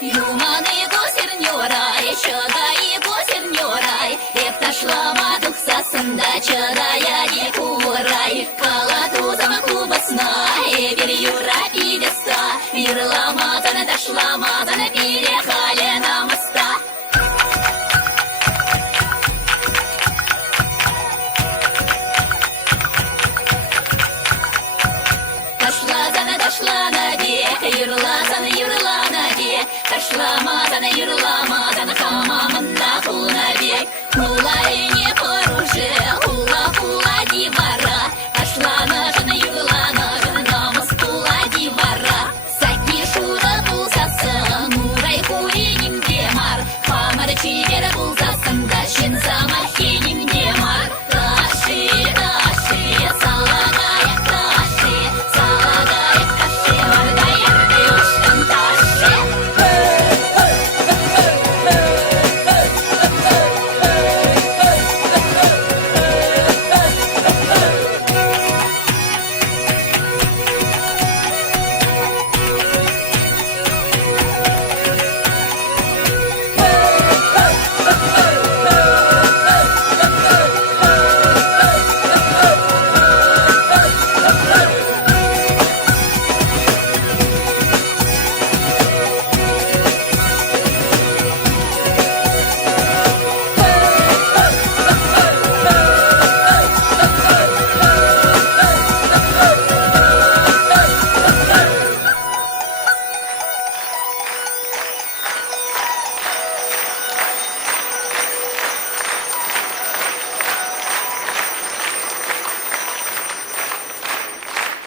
Юманы гусерн юрай, чыдай гусерн юрай, еп ташлама тухсасында чыдая ди курай. Калатузама кубасна, бир юра пидеста, бир ламазана дашламазана перехали на моста. Ташлана дек, юрлазана дек, ташламазана юрламазана хамамында кулна дек, кулай